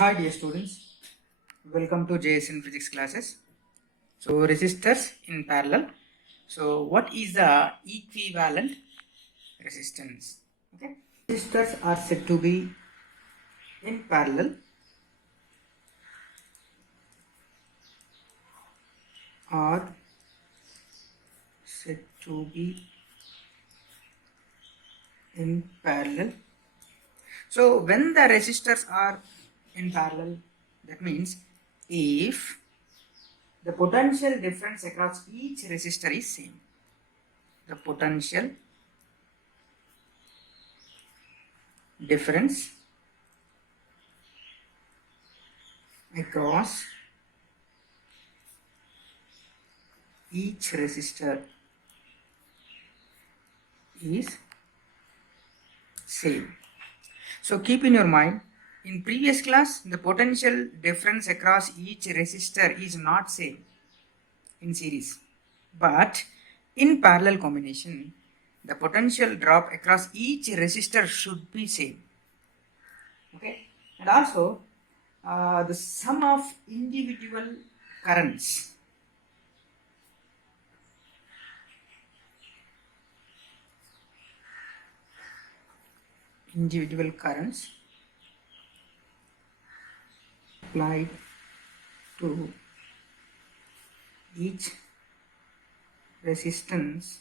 Hi dear students, welcome to JSN physics classes. So resistors in parallel. So what is the equivalent resistance? Okay, resistors are said to be in parallel or said to be in parallel. So when the resistors are in parallel, that means if the potential difference across each resistor is same, the potential difference across each resistor is same. So keep in your mind, in previous class the potential difference across each resistor is not same in series, but in parallel combination the potential drop across each resistor should be same. Okay, and also the sum of individual currents applied to each resistance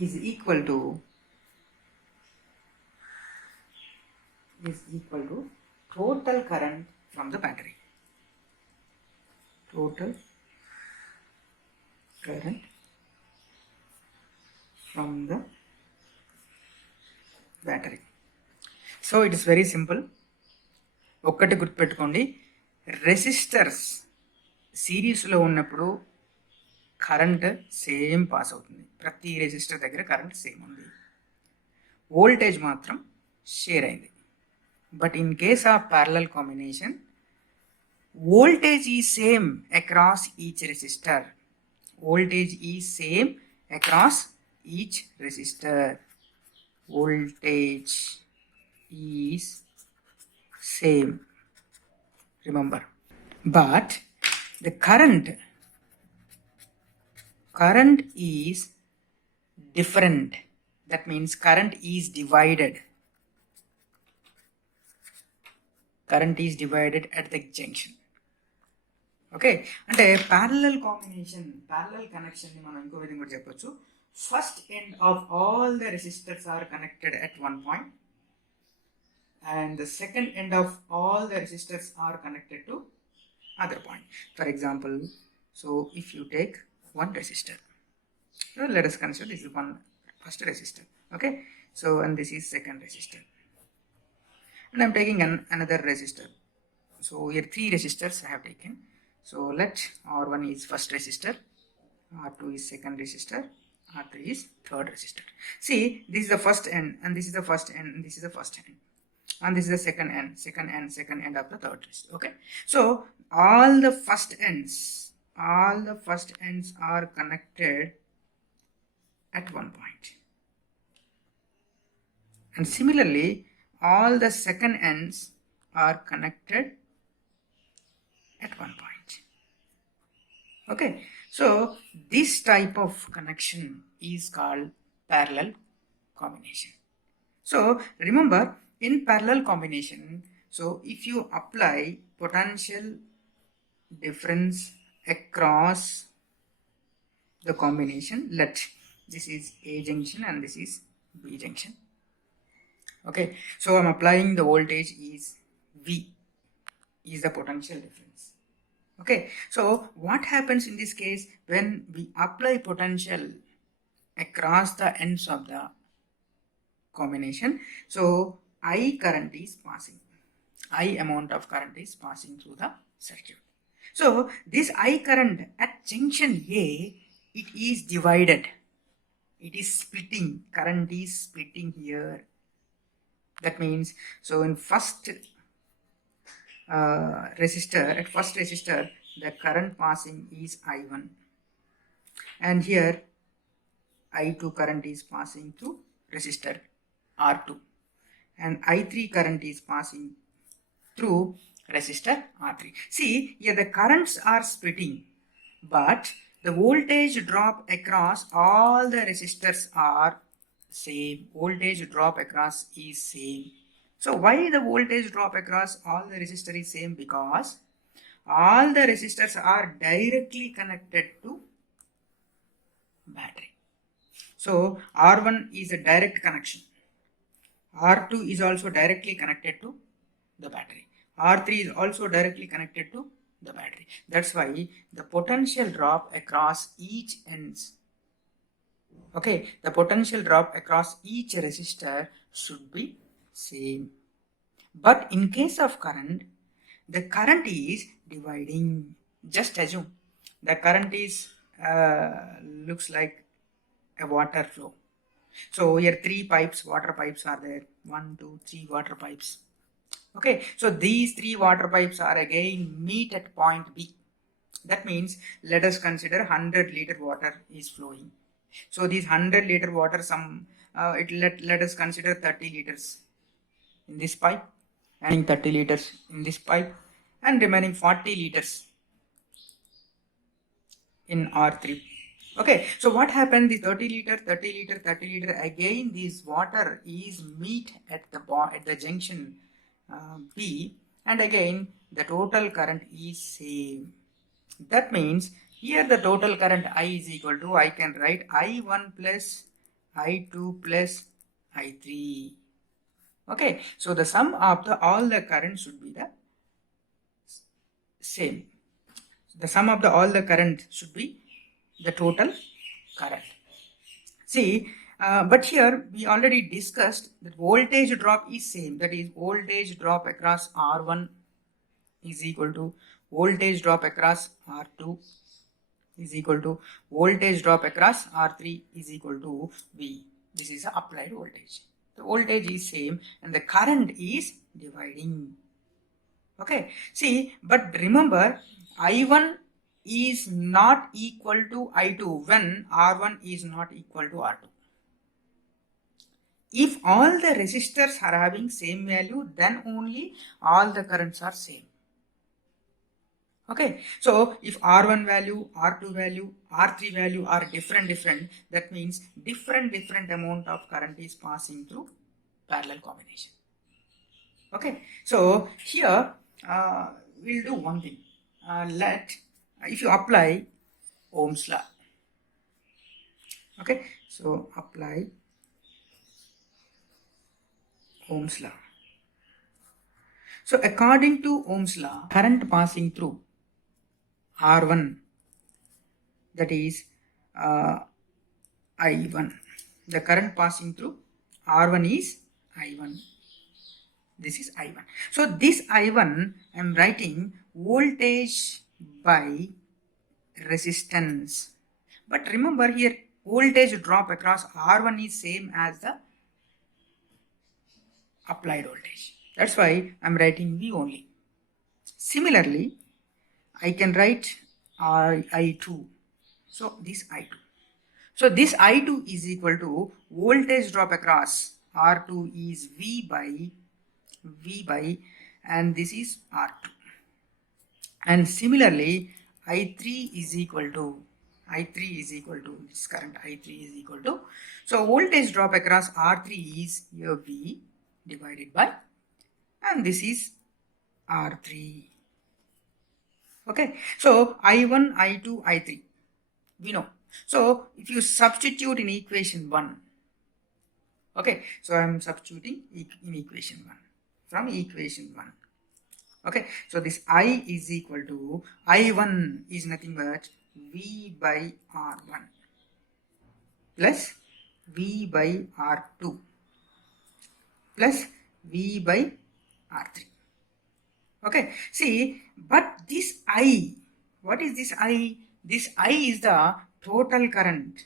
is equal to total current from the battery. Total current from the battery. So it is very simple. ఒక్కటి గుర్తుపెట్టుకోండి, resistors సిరీస్లో ఉన్నప్పుడు current same pass అవుతుంది. ప్రతి resistor దగ్గర current same ఉంది, voltage మాత్రం share అయింది. But in case of parallel combination voltage is same across each resistor. Voltage is same across each resistor. Voltage is same, remember. But the current is different. That means current is divided. Current is divided at the junction. Okay, అంటే parallel కనెక్షన్ని మనం ఇంకో విధంగా కూడా చెప్పొచ్చు. First end of all the resistors are connected at one point and the second end of all the resistors are connected to other point. For example, so if you take one resistor, let us consider this is one first resistor. Okay, so and this is second resistor, and I'm taking another resistor. So here three resistors I have taken. So let R1 is first resistor, R2 is second resistor, R3 is third resistor. See, this is the first end, and this is the first end, and this is the first end, and this is the second end of the third resistor. Okay, so all the first ends are connected at one point, and similarly all the second ends are connected at one point. Okay, so this type of connection is called parallel combination. So remember, in parallel combination, so if you apply potential difference across the combination, let this is A junction and this is B junction. Okay, so I'm applying the voltage is V, is the potential difference. Okay, so what happens in this case when we apply potential across the ends of the combination? So I current is passing, I amount of current is passing through the circuit. So this I current at junction A, it is divided, it is splitting, current is splitting here. That means, so in first resistor, at first resistor the current passing is I1, and here I2 current is passing through resistor R2, and I3 current is passing through resistor R3. See, here the currents are splitting, but the voltage drop across all the resistors are same. Voltage drop across is same. So why the voltage drop across all the resistors is same? Because all the resistors are directly connected to battery. So R1 is a direct connection. R2 is also directly connected to the battery. R3 is also directly connected to the battery. That's why the potential drop across each ends, okay, the potential drop across each resistor should be same. But in case of current, the current is dividing. Just assume the current is looks like a water flow. So here three pipes, water pipes are there. 1, 2, 3 water pipes. Okay, so these three water pipes are again meet at point B. That means let us consider 100-liter water is flowing. So these 100-liter water, let us consider 30 liters in this pipe, and 30 liters in this pipe, and remaining 40 liters in R3. Okay, so what happened? The 30 liter, 30 liter, 30 liter, again this water is meet at the junction B, and again the total current is same. That means here the total current I is equal to, I can write I1 plus I2 plus I3. Okay, so the sum of all the current should be the same. The sum of all the current should be the total current. See, but here we already discussed that voltage drop is same. That is, voltage drop across R1 is equal to voltage drop across R2 is equal to voltage drop across R3 is equal to V. This is the applied voltage. The voltage is same and the current is dividing. Okay, see, but remember, I1 is not equal to I2 when R1 is not equal to R2. If all the resistors are having same value, then only all the currents are same. Okay, so if R1 value, R2 value, R3 value are different, that means different amount of current is passing through parallel combination. Okay, so here we'll do one thing. If you apply Ohm's law, okay, so apply Ohm's law. So according to Ohm's law, current passing through R1, that is I1. The current passing through R1 is I1. This is I1. So this I1, I am writing voltage by resistance. But remember here, voltage drop across R1 is same as the applied voltage. That's why I am writing V only. Similarly, I can write I2. So this I2. So this I2 is equal to voltage drop across R2 is V by, and this is R2. And similarly, I3 is equal to, this current I3 is equal to, so voltage drop across R3 is here V divided by, and this is R3. Okay, so I1, I2, I3, we know. So if you substitute in equation 1, okay, so I am substituting in equation 1, from equation 1. Okay, so this I is equal to, I1 is nothing but V by R1 plus V by R2 plus V by R3. Okay, see, but this I, what is this I? This I is the total current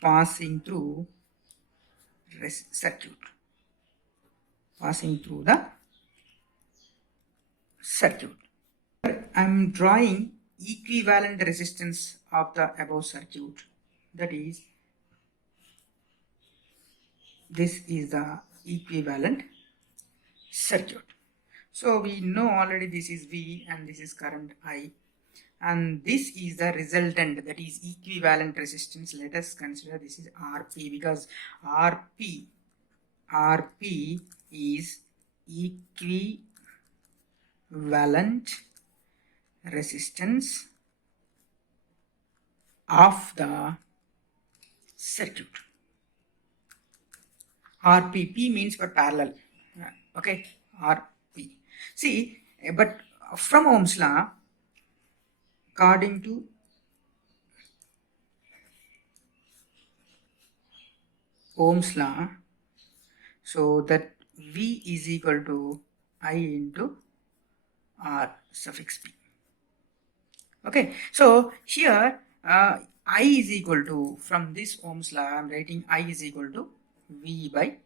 passing through circuit. Passing through the circuit. I am drawing equivalent resistance of the above circuit. That is this is the equivalent circuit. So we know already this is V and this is current I, and this is the resultant, that is equivalent resistance. Let us consider this is Rp, because Rp is equivalent resistance of the circuit. Rp, P means for parallel, okay, Rp. See, but from Ohm's law, according to Ohm's law, so that V is equal to I into R suffix P. Okay, so here I is equal to, from this Ohm's law, I am writing I is equal to V by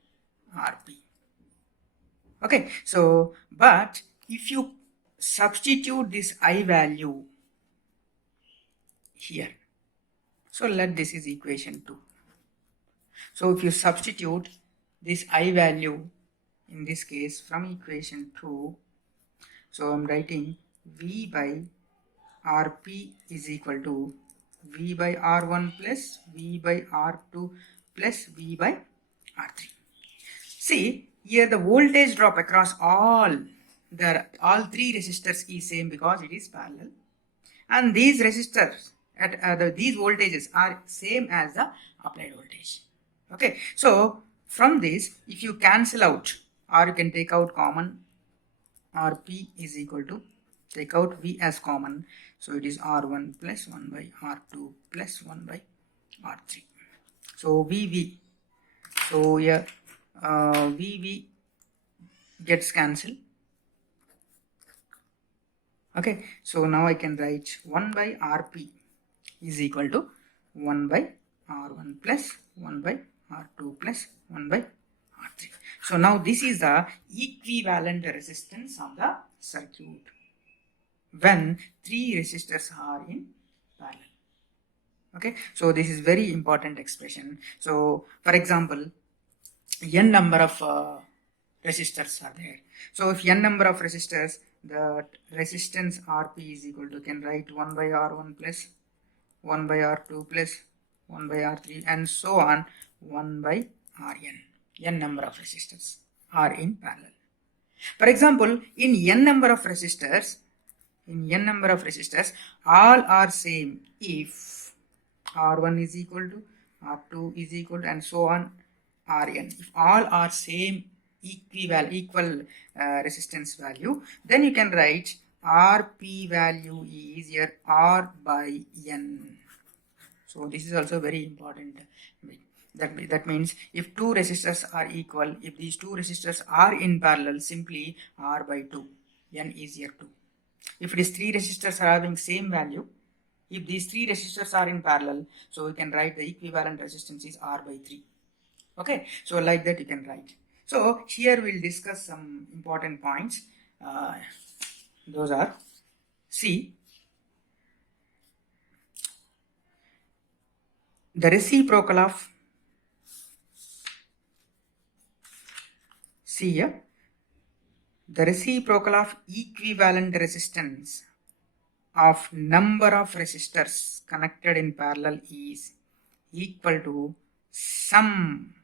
Rp. Okay, so but if you substitute this I value here, so let this is equation 2. So if you substitute this I value in this case from equation 2, so I'm writing V by Rp is equal to V by R1 plus V by R2 plus V by R3. See, here the voltage drop across all three resistors is same because it is parallel, and these resistors at these voltages are same as the applied voltage. Okay, so from this, if you cancel out or you can take out common, Rp is equal to, take out V as common, so it is R1 plus 1 by R2 plus 1 by R3. So VV, so here VV gets cancelled. Okay, so now I can write 1 by Rp is equal to 1 by R1 plus 1 by R2 plus 1 by R3. So now this is the equivalent resistance of the circuit when three resistors are in parallel. Okay, so this is very important expression. So for example, n number of resistors are there. So if n number of resistors, the resistance Rp is equal to, can write 1 by R1 plus 1 by R2 plus 1 by R3 and so on, 1 by Rn. N number of resistors are in parallel. For example, in n number of resistors, all are same if R1 is equal to, R2 is equal to, and so on, Rn. If all are same equal resistance value, then you can write Rp value is here R by N. So this is also very important. That means if two resistors are equal, if these two resistors are in parallel, simply R by 2, N is here 2. If it is three resistors are having same value, if these three resistors are in parallel, so we can write the equivalent resistance is R by 3. Okay, so like that you can write. So here we'll discuss some important points. Those are, see, the reciprocal of, see here, the reciprocal of equivalent resistance of number of resistors connected in parallel is equal to sum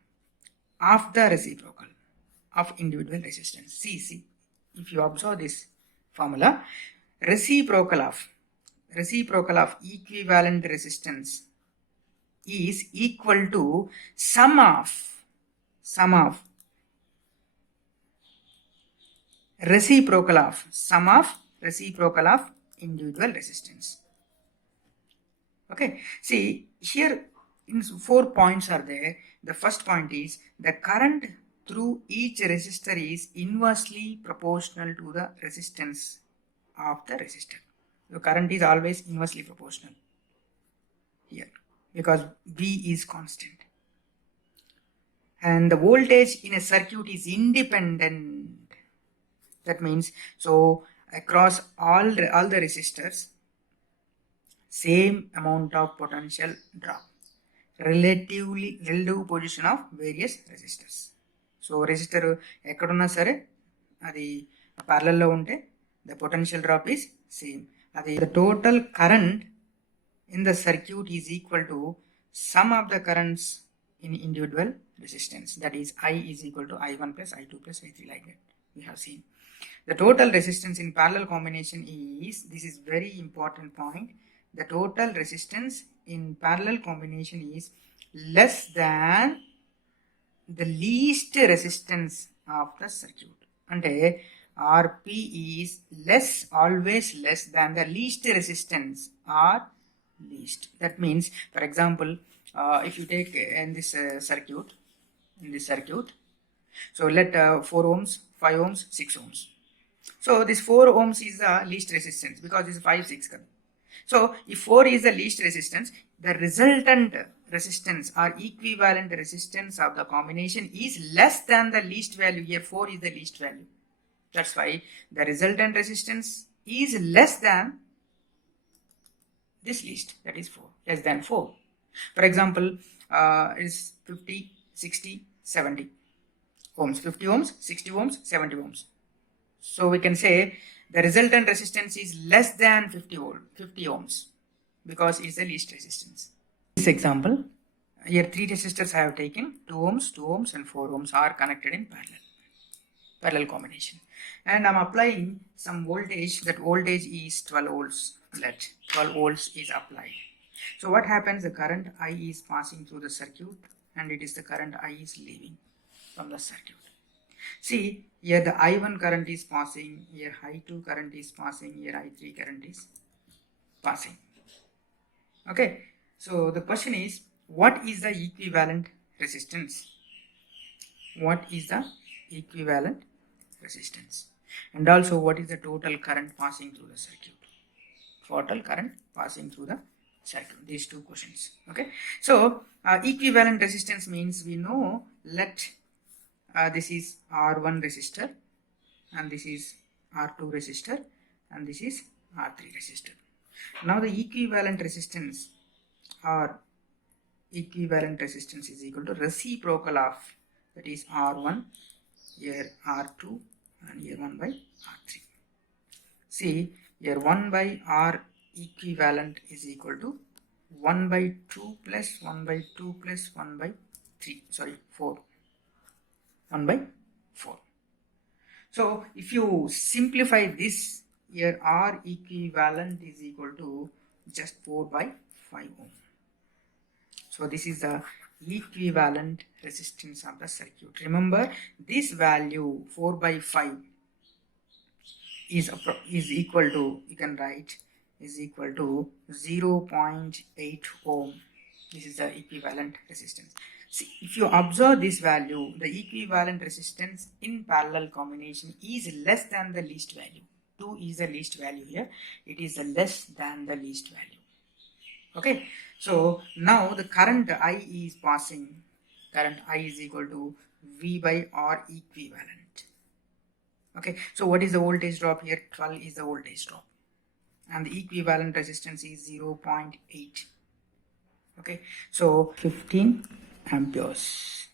of the reciprocal of individual resistance. See, if you observe this formula, reciprocal of equivalent resistance is equal to sum of reciprocal of individual resistance. Okay, see here in 4 points are there. The first point is the current through each resistor is inversely proportional to the resistance of the resistor. The current is always inversely proportional here because V is constant. And the voltage in a circuit is independent. That means, so across all the resistors, same amount of potential drop. relative position of various resistors. So resistor ekkadunna sare adi parallel lo unte the potential drop is same. Adi the total current in the circuit is equal to sum of the currents in individual resistance, that is I is equal to I1 plus I2 plus I3, like that we have seen. The total resistance in parallel combination is, this is very important point, the total resistance in parallel combination is less than the least resistance of the circuit. Ante RP is always less than the least resistance or least. That means, for example, if you take in this circuit, so let 4 ohms, 5 ohms, 6 ohms. So this 4 ohms is the least resistance because this is 5, 6. So if 4 is the least resistance, the resultant resistance or equivalent resistance of the combination is less than the least value. Here 4 is the least value. That's why the resultant resistance is less than this least, that is 4, less than 4. For example, is 50, 60, 70 ohms, 50 ohms, 60 ohms, 70 ohms. So we can say the resultant resistance is less than 50 ohms because it's the least resistance. This example, here 3 resistors I have taken, 2 ohms, 2 ohms and 4 ohms are connected in parallel combination. And I'm applying some voltage, that voltage is 12 volts, let 12 volts is applied. So what happens, the current I is passing through the circuit and it is the current I is leaving from the circuit. See, here the I1 current is passing, here I2 current is passing, here I3 current is passing. Okay, so the question is, what is the equivalent resistance? What is the equivalent resistance? And also, what is the total current passing through the circuit? Total current passing through the circuit. These two questions. Okay, so equivalent resistance means we know, let this is R1 resistor and this is R2 resistor and this is R3 resistor. Now the equivalent resistance is equal to reciprocal of, that is R1, here R2 and here 1 by R3. See, here 1 by R equivalent is equal to 1 by 2 plus 1 by 2 plus 1 by 3, sorry 4. 1 by 4. So if you simplify this, here R equivalent is equal to just 4 by 5 ohm. So this is the equivalent resistance of the circuit. Remember, this value 4 by 5 is equal to, you can write, is equal to 0.8 ohm. This is the equivalent resistance. See, if you observe this value, the equivalent resistance in parallel combination is less than the least value. 2 is the least value here. It is less than the least value. Okay, so now the current I is passing. Current I is equal to V by R equivalent. Okay, so what is the voltage drop here? 12 is the voltage drop. And the equivalent resistance is 0.8. Okay, so 15 amperes.